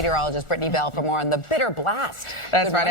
Meteorologist Brittany Bell for more on the bitter blast. That's right.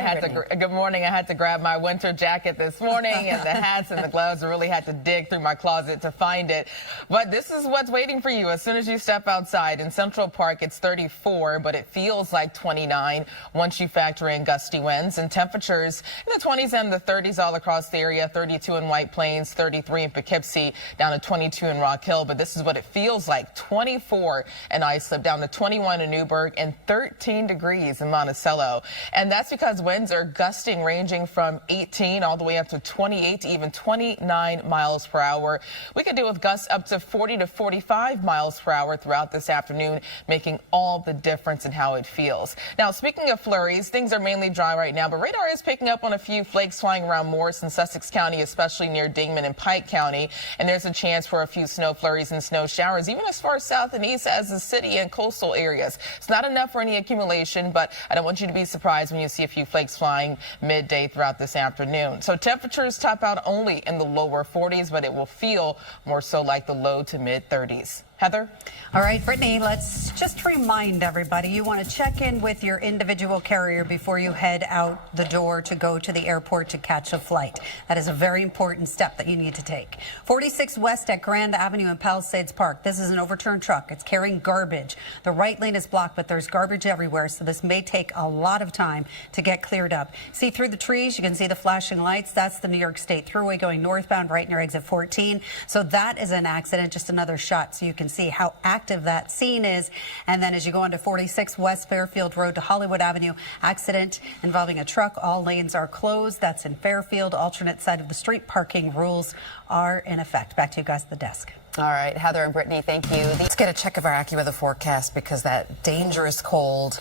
Good morning. I had to grab my winter jacket this morning and the hats and the gloves. I really had to dig through my closet to find it. But this is what's waiting for you as soon as you step outside. In Central Park, it's 34, but it feels like 29 once you factor in gusty winds and temperatures in the 20s and the 30s all across the area. 32 in White Plains, 33 in Poughkeepsie, down to 22 in Rock Hill. But this is what it feels like. 24 in Islip, down to 21 in Newburgh, and 13 degrees in Monticello. And that's because winds are gusting ranging from 18 all the way up to 28 to even 29 miles per hour. We could deal with gusts up to 40 to 45 miles per hour throughout this afternoon, making all the difference in how it feels. Now, speaking of flurries, things are mainly dry right now, but radar is picking up on a few flakes flying around Morris and Sussex County, especially near Dingman and Pike County. And there's a chance for a few snow flurries and snow showers, even as far south and east as the city and coastal areas. It's not enough for any accumulation, but I don't want you to be surprised when you see a few flakes flying midday throughout this afternoon. So temperatures top out only in the lower 40s, but it will feel more so like the low to mid 30s. Heather? All right, Brittany, let's just remind everybody you want to check in with your individual carrier before you head out the door to go to the airport to catch a flight. That is a very important step that you need to take. 46 West at Grand Avenue in Palisades Park. This is an overturned truck. It's carrying garbage. The right lane is blocked, but there's garbage everywhere, so this may take a lot of time to get cleared up. See through the trees, you can see the flashing lights. That's the New York State Thruway going northbound right near exit 14. So that is an accident, just another shot, so you can see how active that scene is. And then as you go on to 46 West Fairfield Road to Hollywood Avenue, accident involving a truck. All lanes are closed. That's in Fairfield. Alternate side of the street parking rules are in effect. Back to you guys at the desk. All right, Heather and Brittany, thank you. Let's get a check of our AccuWeather forecast because that dangerous cold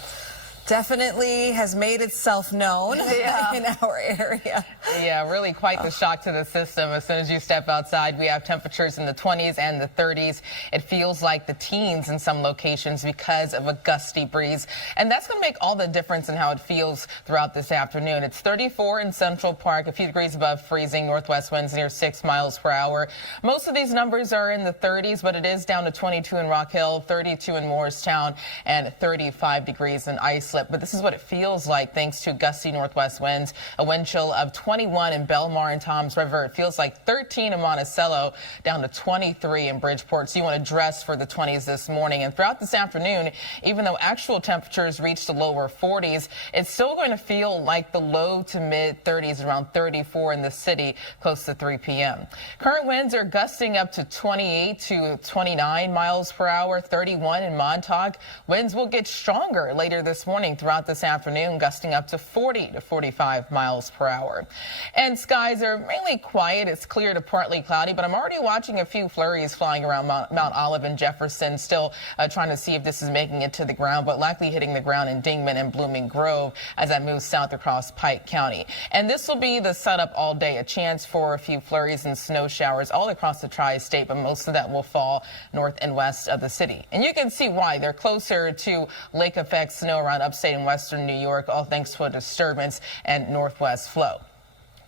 definitely has made itself known in our area. Yeah, really quite the shock to the system. As soon as you step outside, we have temperatures in the 20s and the 30s. It feels like the teens in some locations because of a gusty breeze. And that's going to make all the difference in how it feels throughout this afternoon. It's 34 in Central Park, a few degrees above freezing, northwest winds near 6 miles per hour. Most of these numbers are in the 30s, but it is down to 22 in Rock Hill, 32 in Morristown, and 35 degrees in Islip. But this is what it feels like thanks to gusty northwest winds, a wind chill of 21 in Belmar and Toms River. It feels like 13 in Monticello, down to 23 in Bridgeport. So you want to dress for the 20s this morning. And throughout this afternoon, even though actual temperatures reach the lower 40s, it's still going to feel like the low to mid 30s, around 34 in the city, close to 3 p.m. Current winds are gusting up to 28 to 29 miles per hour, 31 in Montauk. Winds will get stronger later this morning throughout this afternoon, gusting up to 40 to 45 miles per hour. And skies are mainly quiet. It's clear to partly cloudy, but I'm already watching a few flurries flying around Mount Olive and Jefferson, still trying to see if this is making it to the ground, but likely hitting the ground in Dingman and Blooming Grove as I move south across Pike County. And this will be the setup all day, a chance for a few flurries and snow showers all across the tri-state, but most of that will fall north and west of the city. And you can see why. They're closer to lake effect snow around upstate and western New York, all thanks to a disturbance and northwest flow.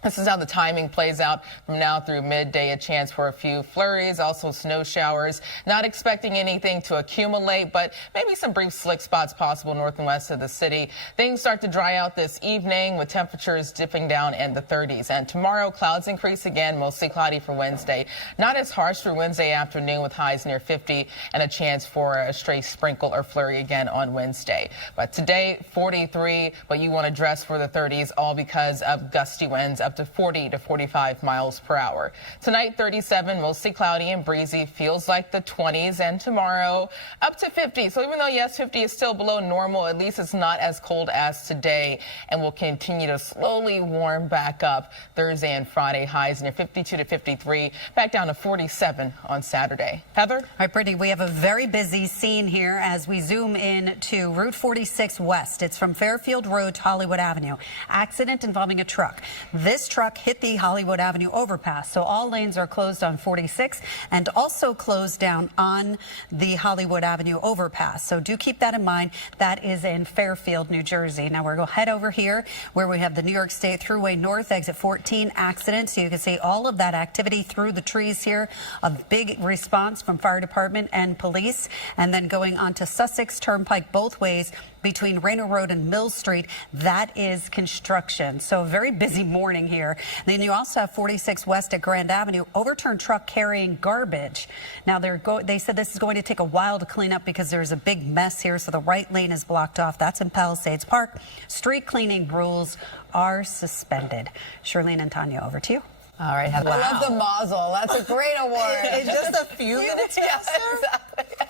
This is how the timing plays out from now through midday. A chance for a few flurries, also snow showers. Not expecting anything to accumulate, but maybe some brief slick spots possible north and west of the city. Things start to dry out this evening with temperatures dipping down in the 30s. And tomorrow, clouds increase again, mostly cloudy for Wednesday. Not as harsh through Wednesday afternoon with highs near 50 and a chance for a stray sprinkle or flurry again on Wednesday. But today, 43, but you want to dress for the 30s, all because of gusty winds up to 40 to 45 miles per hour. Tonight, 37, mostly cloudy and breezy. Feels like the 20s. And tomorrow, up to 50. So even though, yes, 50 is still below normal, at least it's not as cold as today. And will continue to slowly warm back up Thursday and Friday. Highs near 52 to 53. Back down to 47 on Saturday. Heather? All right, Brittany, we have a very busy scene here as we zoom in to Route 46 West. It's from Fairfield Road to Hollywood Avenue. Accident involving a truck. This truck hit the Hollywood Avenue overpass, so all lanes are closed on 46 and also closed down on the Hollywood Avenue overpass. So do keep that in mind. That is in Fairfield, New Jersey. Now we're going to head over here where we have the New York State Thruway North exit 14 accident. So you can see all of that activity through the trees here. A big response from fire department and police. And then going on to Sussex Turnpike both ways. between Rayner Road and Mill Street. That is construction. So a very busy morning here. Then you also have 46 West at Grand Avenue, overturned truck carrying garbage. Now they said this is going to take a while to clean up because there's a big mess here. So the right lane is blocked off. That's in Palisades Park. Street cleaning rules are suspended. Shirlene and Tanya, over to you. All right. I love the mazel. That's a great award. In just a few minutes faster? Exactly.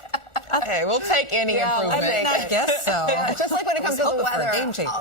Okay, we'll take any improvement. I guess so. Yeah, just like when it comes to the weather,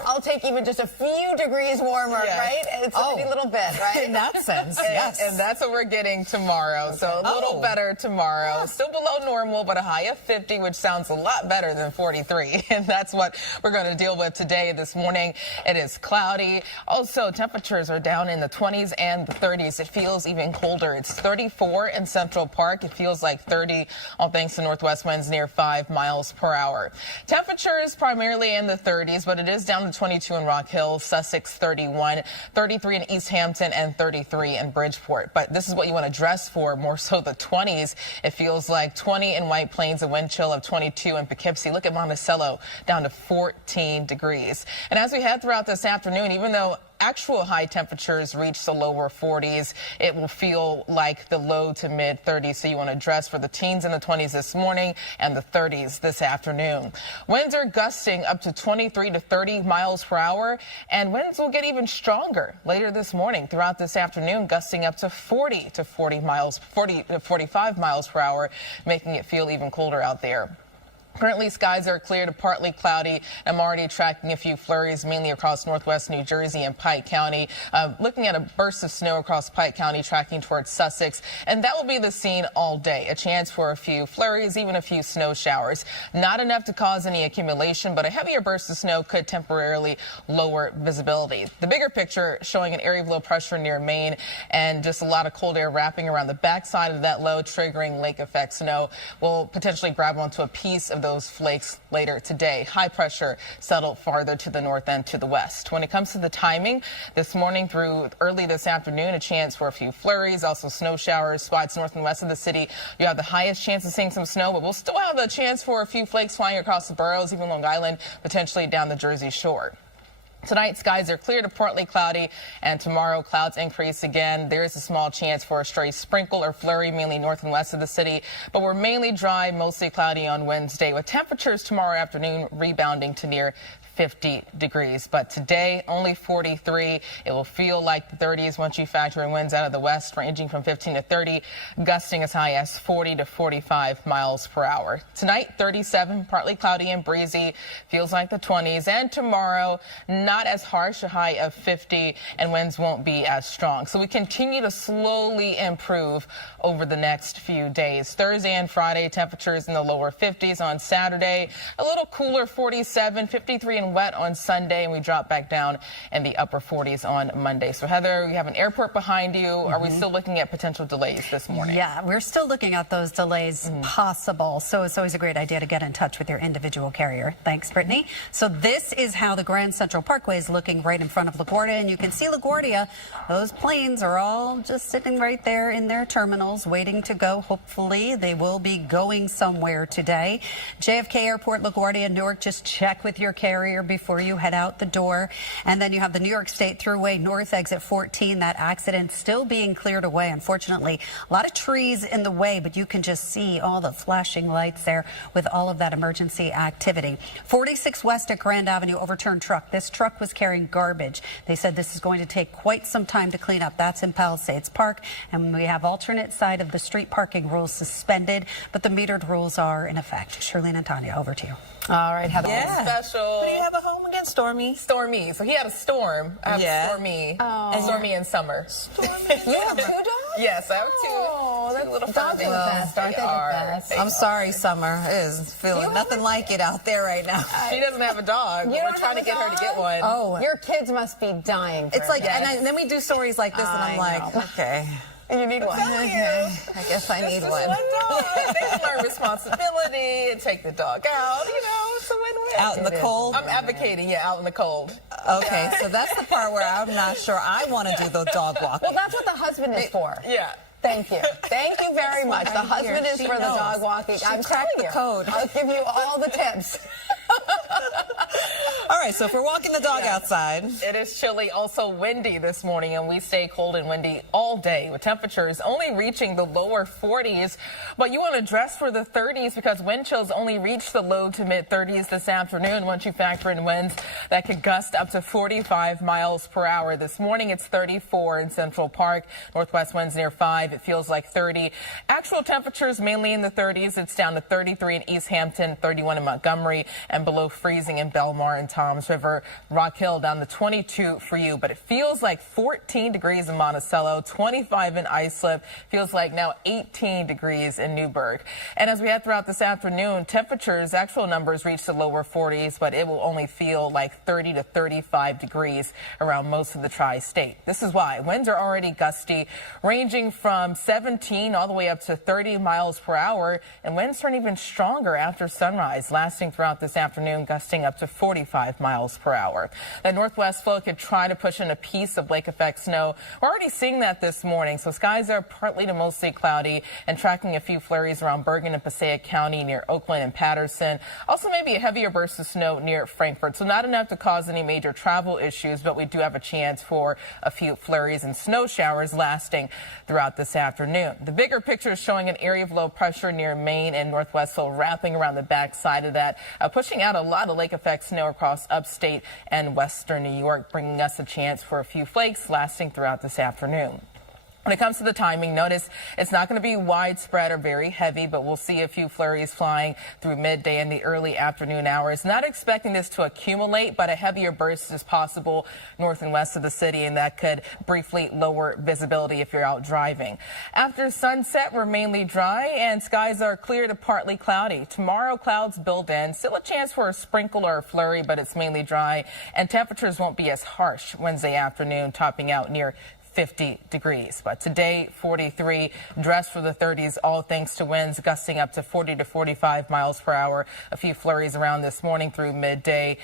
I'll take even just a few degrees warmer, right? It's a little bit, right? In that sense, yes. And that's what we're getting tomorrow. So a little better tomorrow. Still below normal, but a high of 50, which sounds a lot better than 43. And that's what we're going to deal with today. This morning, it is cloudy. Also, temperatures are down in the 20s and the 30s. It feels even colder. It's 34 in Central Park. It feels like 30, all thanks to northwest winds near 5 miles per hour. Temperatures primarily in the 30s, but it is down to 22 in Rock Hill, Sussex 31, 33 in East Hampton, and 33 in Bridgeport. But this is what you want to dress for, more so the 20s. It feels like 20 in White Plains, a wind chill of 22 in Poughkeepsie. Look at Monticello, down to 14 degrees. And as we head throughout this afternoon, even though actual high temperatures reach the lower 40s, it will feel like the low to mid 30s. So you want to dress for the teens in the 20s this morning and the 30s this afternoon. Winds are gusting up to 23 to 30 miles per hour, and winds will get even stronger later this morning. Throughout this afternoon, gusting up to 40 to 45 miles per hour, making it feel even colder out there. Currently, skies are clear to partly cloudy. I'm already tracking a few flurries, mainly across northwest New Jersey and Pike County. Looking at a burst of snow across Pike County, tracking towards Sussex. And that will be the scene all day. A chance for a few flurries, even a few snow showers. Not enough to cause any accumulation, but a heavier burst of snow could temporarily lower visibility. The bigger picture showing an area of low pressure near Maine and just a lot of cold air wrapping around the backside of that low, triggering lake effect snow. Will potentially grab onto a piece of those flakes later today. High pressure settled farther to the north and to the west. When it comes to the timing, this morning through early this afternoon, a chance for a few flurries, also snow showers, spots north and west of the city. You have the highest chance of seeing some snow, but we'll still have a chance for a few flakes flying across the boroughs, even Long Island, potentially down the Jersey Shore. Tonight, skies are clear to partly cloudy, and tomorrow clouds increase again. There is a small chance for a stray sprinkle or flurry, mainly north and west of the city, but we're mainly dry, mostly cloudy on Wednesday, with temperatures tomorrow afternoon rebounding to near 50 degrees. But today, only 43. It will feel like the 30s once you factor in winds out of the west, ranging from 15 to 30, gusting as high as 40 to 45 miles per hour. Tonight, 37, partly cloudy and breezy, feels like the 20s. And tomorrow, not as harsh, a high of 50, and winds won't be as strong. So we continue to slowly improve over the next few days. Thursday and Friday, temperatures in the lower 50s. On Saturday, a little cooler, 47, 53 and wet on Sunday, and we drop back down in the upper 40s on Monday. So Heather, you have an airport behind you. Are we still looking at potential delays this morning? Yeah, we're still looking at those delays possible. So it's always a great idea to get in touch with your individual carrier. Thanks, Brittany. So this is how the Grand Central Parkway is looking right in front of LaGuardia, and you can see LaGuardia. Those planes are all just sitting right there in their terminals waiting to go. Hopefully they will be going somewhere today. JFK Airport, LaGuardia, Newark, just check with your carrier before you head out the door. And then you have the New York State Thruway North exit 14. That accident still being cleared away. Unfortunately, a lot of trees in the way, but you can just see all the flashing lights there with all of that emergency activity. 46 West at Grand Avenue, overturned truck. This truck was carrying garbage. They said this is going to take quite some time to clean up. That's in Palisades Park. And we have alternate side of the street parking rules suspended, but the metered rules are in effect. Shirlene and Tanya, over to you. All right, Heather. Yeah. Special. What do you have at home again? Stormy? Stormy. So he had a storm. I have Stormy. And Stormy in summer. You have 2 dogs? Yes, I have 2. Oh, that's little dogs are the best, aren't they the best? I'm sorry, Summer. It is feeling nothing like it out there right now. She doesn't have a dog. We're trying to get her to get one. Oh, Your kids must be dying. it's like, and then we do stories like this, and I'm like, okay. You need one. Okay, I guess I need one. They learn responsibility and take the dog out. You know, it's a win-win. Out in the cold? I'm advocating, out in the cold. Okay, so that's the part where I'm not sure I want to do the dog walking. Well, that's what the husband is for. Yeah. Thank you. Thank you very much. The husband is for the dog walking. She I'm cracked telling the you. code. I'll give you all the tips. Okay, so if we're walking the dog outside. It is chilly, also windy this morning, and we stay cold and windy all day with temperatures only reaching the lower 40s. But you want to dress for the 30s because wind chills only reach the low to mid 30s this afternoon once you factor in winds that could gust up to 45 miles per hour. This morning it's 34 in Central Park. Northwest winds near 5. It feels like 30. Actual temperatures mainly in the 30s. It's down to 33 in East Hampton, 31 in Montgomery, and below freezing in Belmar and Toms River. Rock Hill down to 22 for you, but it feels like 14 degrees in Monticello, 25 in Islip, feels like now 18 degrees in Newburgh. And as we head throughout this afternoon, temperatures, actual numbers reach the lower 40s, but it will only feel like 30 to 35 degrees around most of the tri-state. This is why winds are already gusty, ranging from 17 all the way up to 30 miles per hour, and winds turn even stronger after sunrise, lasting throughout this afternoon, gusting up to 45 miles per hour. The northwest flow could try to push in a piece of lake effect snow. We're already seeing that this morning, so skies are partly to mostly cloudy and tracking a few flurries around Bergen and Passaic County near Oakland and Patterson. Also maybe a heavier burst of snow near Frankfort, so not enough to cause any major travel issues, but we do have a chance for a few flurries and snow showers lasting throughout this afternoon. The bigger picture is showing an area of low pressure near Maine and northwest, so wrapping around the back side of that, pushing out a lot of lake effect snow across upstate and western New York, bringing us a chance for a few flakes lasting throughout this afternoon. When it comes to the timing, notice it's not going to be widespread or very heavy, but we'll see a few flurries flying through midday and the early afternoon hours. Not expecting this to accumulate, but a heavier burst is possible north and west of the city, and that could briefly lower visibility if you're out driving. After sunset, we're mainly dry and skies are clear to partly cloudy. Tomorrow, clouds build in. Still a chance for a sprinkle or a flurry, but it's mainly dry, and temperatures won't be as harsh Wednesday afternoon, topping out near 50 degrees. But today, 43, dress for the 30s, all thanks to winds gusting up to 40 to 45 miles per hour. A few flurries around this morning through midday.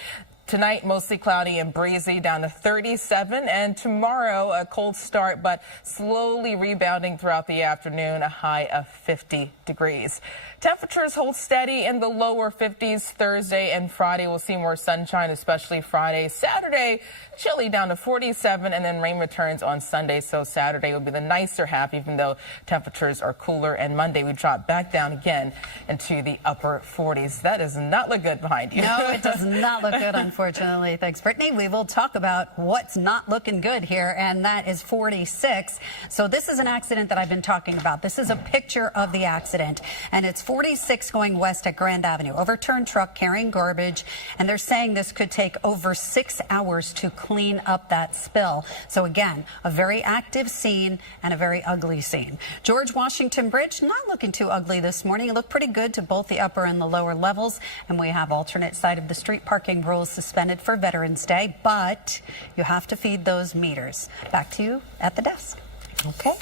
Tonight, mostly cloudy and breezy, down to 37. And tomorrow, a cold start, but slowly rebounding throughout the afternoon, a high of 50 degrees. Temperatures hold steady in the lower 50s Thursday and Friday. We'll see more sunshine, especially Friday. Saturday, chilly down to 47, and then rain returns on Sunday. So Saturday will be the nicer half, even though temperatures are cooler. And Monday, we drop back down again into the upper 40s. That does not look good behind you. No, it does not look good, unfortunately. Thanks, Brittany. We will talk about what's not looking good here, and that is 46. So this is an accident that I've been talking about. This is a picture of the accident, and it's 46 going west at Grand Avenue. Overturned truck carrying garbage, and they're saying this could take over 6 hours to clean up that spill. So again, a very active scene and a very ugly scene. George Washington Bridge, not looking too ugly this morning. It looked pretty good to both the upper and the lower levels, and we have alternate side of the street parking rules suspended for Veterans Day, but you have to feed those meters. Back to you at the desk. Okay.